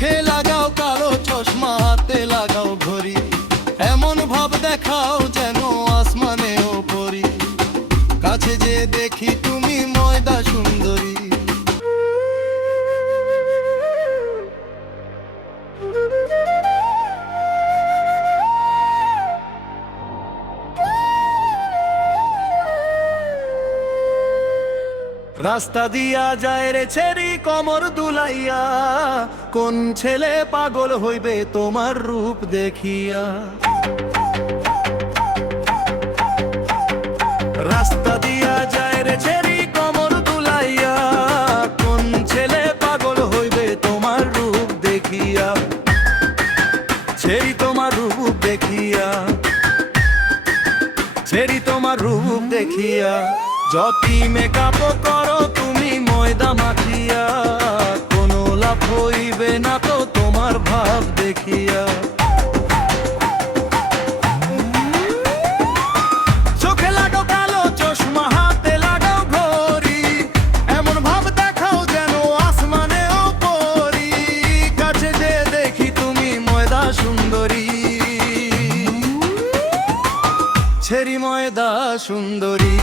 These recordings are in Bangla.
চোখে লাগাও কালো চশমা, হাতে লাগাও ঘড়ি, এমন ভাব দেখাও যেন আসমানেও পরি। কাছে যে দেখি তুমি ময়দা সুন্দরী। রাস্তা দিয়া যায় রে ছেড়ি কমর দুলাইয়া, কোন ছেলে পাগল হইবে তোমার রূপ দেখিয়া। রাস্তা দিয়া যায় রে ছেড়ি কমর দুলাইয়া, কোন ছেলে পাগল হইবে তোমার রূপ দেখিয়া। ছেড়ি তোমার রূপ দেখিয়া, ছেড়ি তোমার রূপ দেখিয়া। যতি মেকআপ করো তুমি ময়দা মাখিয়া, কোনো লাভ হইবে না তো তোমার ভাব দেখিয়া। চোখে লাগাও কালো চশমা, হাতে লাগাও ঘড়ি, এমন ভাব দেখাও যেন আসমানেও পরি। কাছে যে দেখি তুমি ময়দা সুন্দরী, ছেড়ি ময়দা সুন্দরী,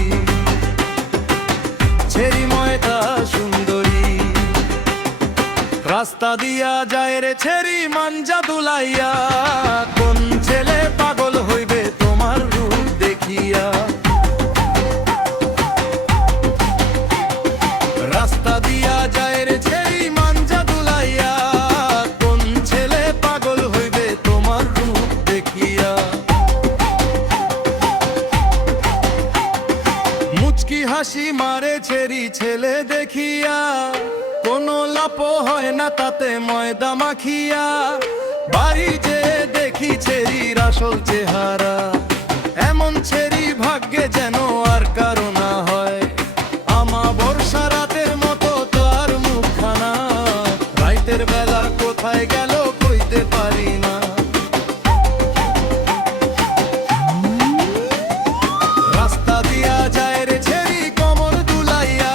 ছেড়ি ময়দা সুন্দরী। রাস্তা দিয়া যায় রে ছেড়ি মাঞ্জা দুলাইয়া, কোন ছেলে পাগল হইবে তোমার রূপ দেখিয়া। রাস্তা দিয়া যায় রে ছেড়ি মাঞ্জা দুলাইয়া, কোন ছেলে পাগল হইবে তোমার রূপ দেখিয়া। মুচকি হাসি মারে ছেড়ি ছেলে দেখিয়া, কোনো লাভ হয় না তাতে ময়দা মাখিয়া। বাড়ি যে দেখি ছেড়ির আসল চেহারা, এমন ছেড়ি ভাগ্যে যেন আর কারো না হয়। আমা বর্ষা রাতের মতো তার মুখখানা, রাইতের বেলা কোথায় গেল কইতে পারি না। রাস্তা দিয়া যায় রে ছেড়ি কমর দুলাইয়া,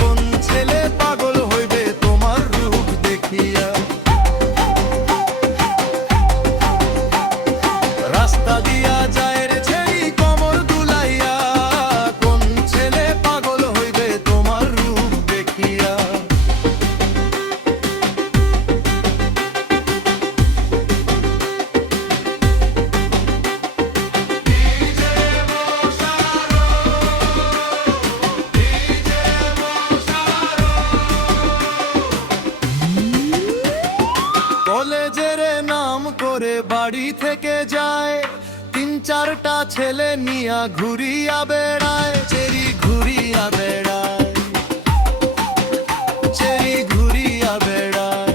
কোন ছেলে পাগল হইবে তোমার রূপ দেখিয়া। রাস্তা দিয়া যায় রে ছেড়ি কমর দুলাইয়া, কোন ছেলে পাগল হইবে তোমার রূপ দেখিয়া। কলেজের নাম করে বাড়ি থেকে যায়, তিন চারটা ছেলে নিয়া ঘুরিয়া বেড়ায়। চেরি ঘুরিয়া বেড়ায়, চেরি ঘুরিয়া বেড়ায়।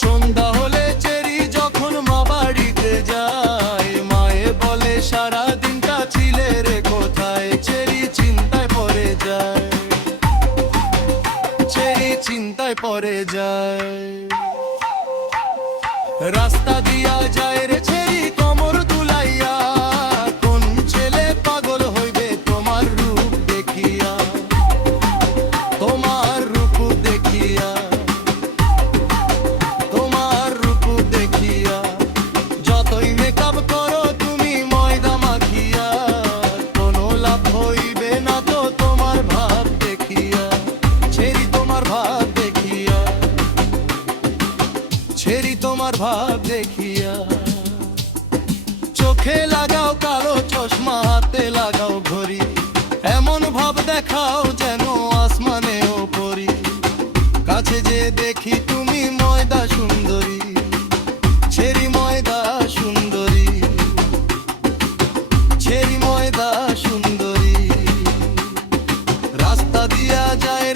সন্ধ্যা হলে চেরি যখন মা বাড়িতে যায়, মায়ে বলে সারা দিনটা ছিলে রে কোথায়। চেরি চিন্তায় পড়ে যায়, চেরি চিন্তায় পড়ে যায়। রাস্তা দিয়া যায় রে ছেড়ি কমর দুলাইয়া, কোন ছেলে পাগল হইবে তোমার রূপ দেখিয়া। তোমার রূপ দেখিয়া, তোমার রূপ দেখিয়া। যতই মেকআপ করো তুমি ময়দা মাখিয়া, কোনো লাভ হইবে না তো তোমার ভাব দেখিয়া। ছেড়ি তোমার ভাব দেখিয়া, ছেড়ি তোমার ভাব দেখিয়া। চোখে লাগাও কালো চশমা, হাতে লাগাও ঘড়ি, এমন ভাব দেখাও যেন আসমানেও পরি। কাছে যে দেখি তুমি ময়দা সুন্দরী, ছেড়ি ময়দা সুন্দরী, ছেড়ি ময়দা সুন্দরী। রাস্তা দিয়া যায়